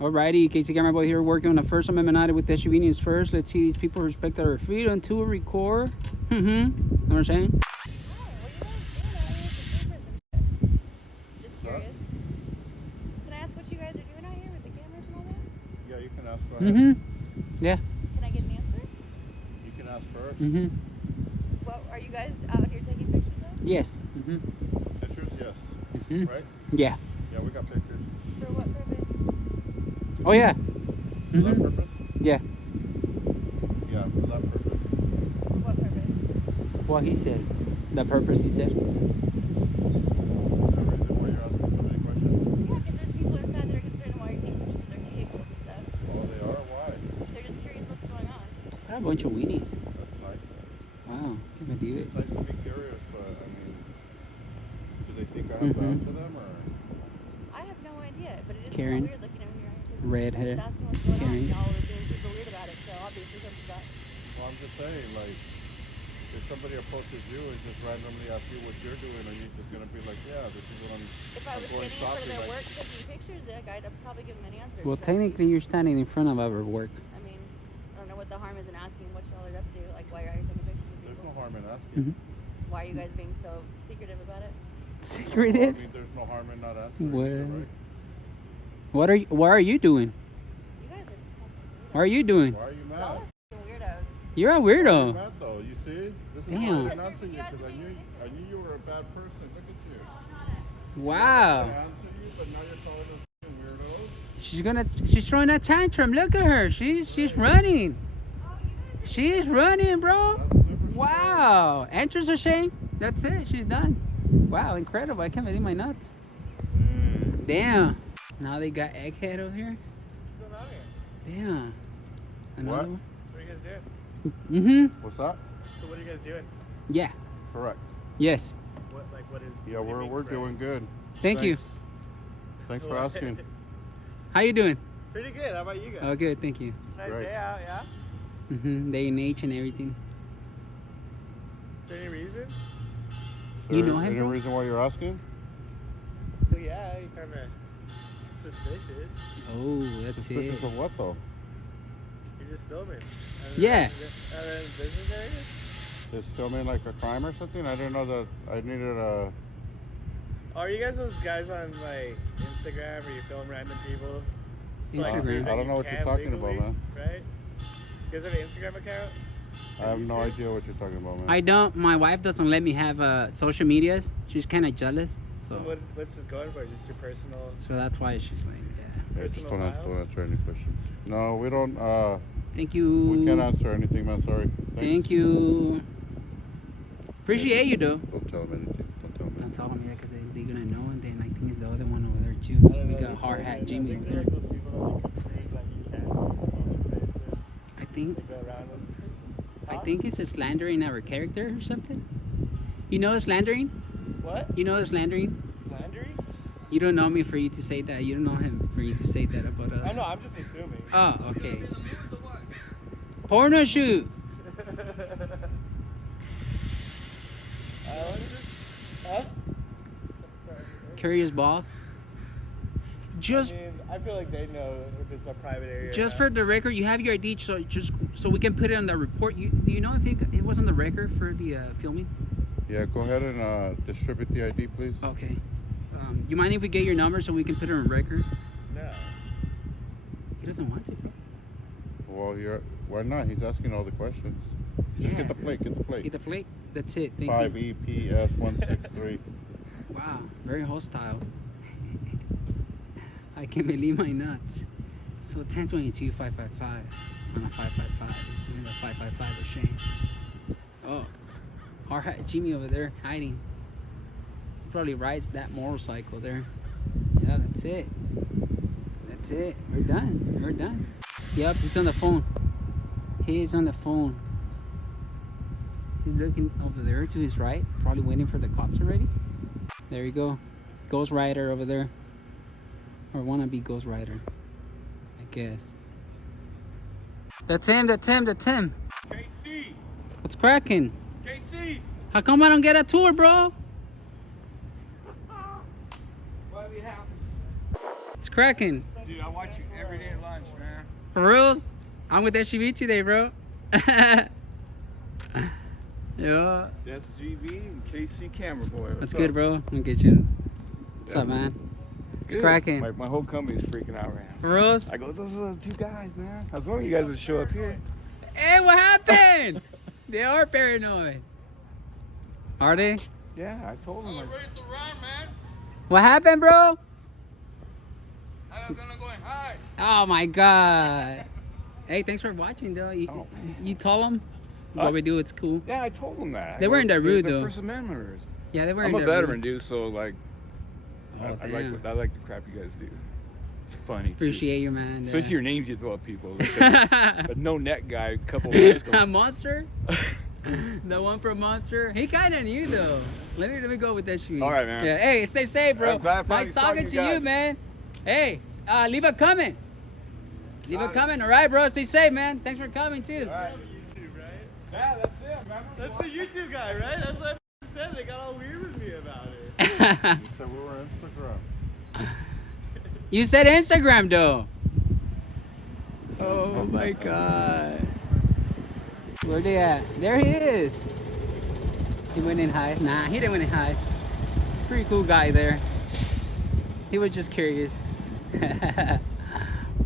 Alrighty, Casey Camera Boy here, working on the First Amendment audit with SUV News First. Let's see these people respect our freedom to record. Know what I'm saying? Just curious. Can I ask what you guys are doing out here with the cameras and all that? Yeah, you can ask. Go ahead. Yeah. Can I get an answer? You can ask first. What are you guys out here taking pictures of? Yes. Pictures? Yes. Right? Yeah. Yeah, we got pictures. For what purpose? Oh yeah. For that purpose? Yeah. Yeah, for that purpose. For what purpose? What he said. The purpose he said. Is there a reason why you're asking so many questions? Yeah, because there's people inside that are concerned why you're taking pictures of their vehicles and stuff. Oh, they are? Why? They're just curious what's going on. Got a bunch of weenies. That's nice. Wow. Can't believe it. It's nice to be curious, but I mean, do they think I have to answer them or? I have no idea, but it is Karen. weird looking over here. Red hair. Just asking what's going on. Karen. Y'all are being super weird about it, so obviously something's up. Well, I'm just saying, like, if somebody approaches you and just randomly asks you what you're doing, are you just going to be like, yeah, this is what I'm If I was going standing in front of shopping, their like- work taking pictures, I'd probably give them an answer. Well, So, technically you're standing in front of our work. I mean, I don't know what the harm is in asking what y'all are up to. Like, why are you taking pictures of There's people? no harm in asking. Why are you guys being so secretive about it? Secretive? I mean, there's no harm in not answering. What? Either, right? What are you doing? You guys are What are you doing? Why are you y'all mad? are f***ing weirdos. You're a Why are you weirdo. mad though? You see? This is Damn. why I didn't answer you because I knew you were a bad person. Look at you. I Wow. answered you, but now you're calling us weirdos. She's throwing a tantrum. Look at her. She's running. She's running, bro. That's super Wow. Enters a shame. That's it. She's done. Wow, incredible. I can't believe my nuts. Damn. Now they got Egghead over here. What's going on here? Damn. Another What? one? What are you guys doing? What's that? So what are you guys doing? Yeah. Correct. Yes. What is? Yeah, what do you mean we're correct? doing good. Thank you. Thanks for asking. How you doing? Pretty good. How about you guys? Oh, good. Thank you. Nice Great. day out, yeah? Day and age and everything. Is there any reason? You There know him, Any bro? reason why you're asking? Well, yeah, you kind of suspicious. Oh, that's Suspicious it. of what though? You're just filming. Yeah. Business area? Just filming like a crime or something? I didn't know that I needed a... Are you guys those guys on like Instagram where you film random people? So, like, Instagram. that I don't you know what you're can talking about, legally, man. Right? You guys have an Instagram account? I have no YouTube? idea what you're talking about, man. I don't. My wife doesn't let me have social medias. She's kind of jealous. So So, what's this going for? Just your personal? so that's why she's like, yeah. Yeah, just personal don't answer any questions. No, we don't. Thank you. We can't answer anything, man. Sorry. Thanks. Thank you. Appreciate you, though. Don't tell him anything. Don't tell him Don't anything. tell them yet because they're gonna know, and then I think it's the other one over there too. I don't We know, got they hard told hat me, Jimmy I over think there. they're those people that think like you can't film the faces. I think They go around them. I think it's a slandering our character or something. You know slandering? What? You know slandering? Slandering? You don't know me for you to say that. You don't know him for you to say that about us. I know, I'm just assuming. Oh, okay. Porno shoot. Huh? Curious ball. Just I mean, I feel like they know if it's a private area. Just or for not. the record, you have your ID, so we can put it on the report. Do you know if it was on the record for the filming? Yeah, go ahead and distribute the ID, please. Okay. You mind if we get your number so we can put it on record? No. He doesn't want to. Well, why not? He's asking all the questions. Just Yeah. get the plate. Get the plate. Get the plate. That's it. Thank you. 5EPS163. Wow, very hostile. I can't believe my nuts. So 1022 555 on a 555. Give me the 555 of shame. Oh, hard hat Jimmy over there hiding. Probably rides that motorcycle there. Yeah, that's it. That's it. We're done. We're done. Yep, he's on the phone. He is on the phone. He's looking over there to his right, probably waiting for the cops already. There you go. Ghost Rider over there. Or wannabe Ghost Rider, I guess. That's him, that's him, that's him. KC! What's cracking? KC! How come I don't get a tour, bro? Why we have? It's cracking. Dude, I watch you every day at lunch, man. For real? I'm with SUV today, bro. Yeah. That's GB and KC Camera Boy. That's good, bro. I'm gonna get you. What's Yeah. up, man? It's Good. cracking. My whole company's freaking out right now. For real? I go, those are the two guys, man. I was wondering you guys would show up here. Hey, what happened? They are paranoid. Are they? Yeah, I told them. Like, ready to run, man. What happened, bro? I was gonna go and hide. Oh my god. Hey, thanks for watching, though. Oh, You told them what we do. It's cool. yeah, I told them that. They weren't that rude, the though. First Amendmenters. Yeah, they weren't. I'm a that veteran, rude. dude. So like, Oh, I damn. like the crap you guys do. It's funny. too. Appreciate you, man. Especially your names you throw at people. Like a no net guy a couple of months ago. A monster? The one from Monster? He kind of knew, though. Let me go with that shoe. All right, man. Yeah. Hey, stay safe, bro. I'm glad I finally Nice saw talking you to you, guys. man. Hey, leave a comment. Leave a Got it. comment. All right, bro. Stay safe, man. Thanks for coming, too. All right. YouTube, right? Yeah, that's it, man. That's the YouTube guy, right? That's what I said. They got all weird with me about it. You said we were Instagram. You said Instagram, though. Oh, my God. Where they at? There he is. He went in high. Nah, he didn't went in high. Pretty cool guy there. He was just curious.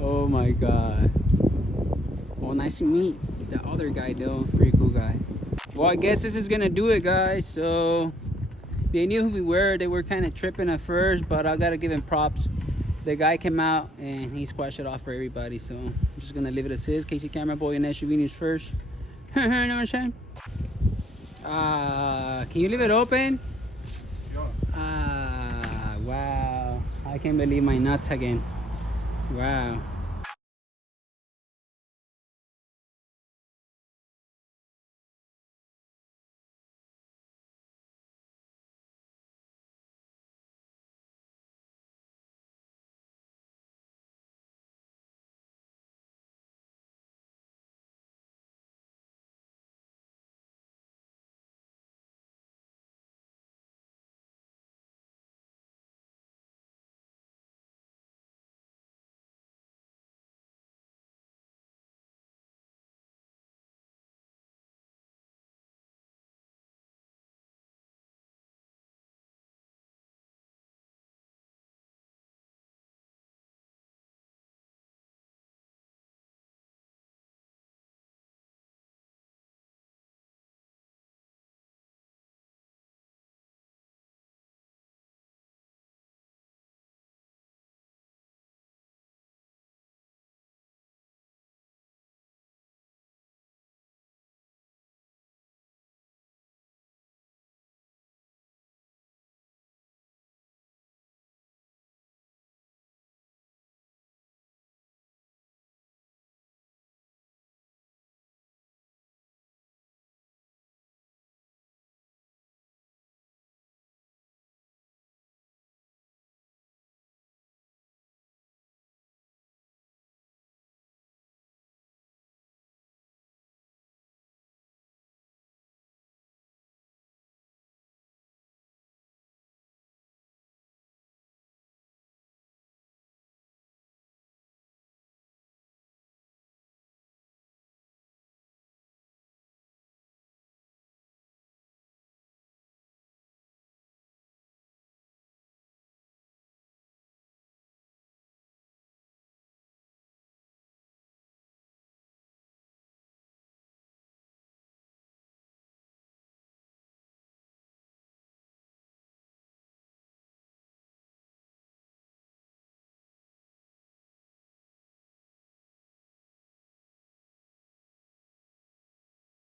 Oh my god. Well, nice to meet the other guy though. Pretty cool guy. Well, I guess this is gonna do it, guys. So they knew who we were. They were kind of tripping at first, but I gotta give him props. The guy came out and he squashed it off for everybody. So I'm just gonna leave it as is. Casey Camera Boy and SUV News first. You know what I'm saying? Can you leave it open? Wow. I can't believe my nuts again. Wow.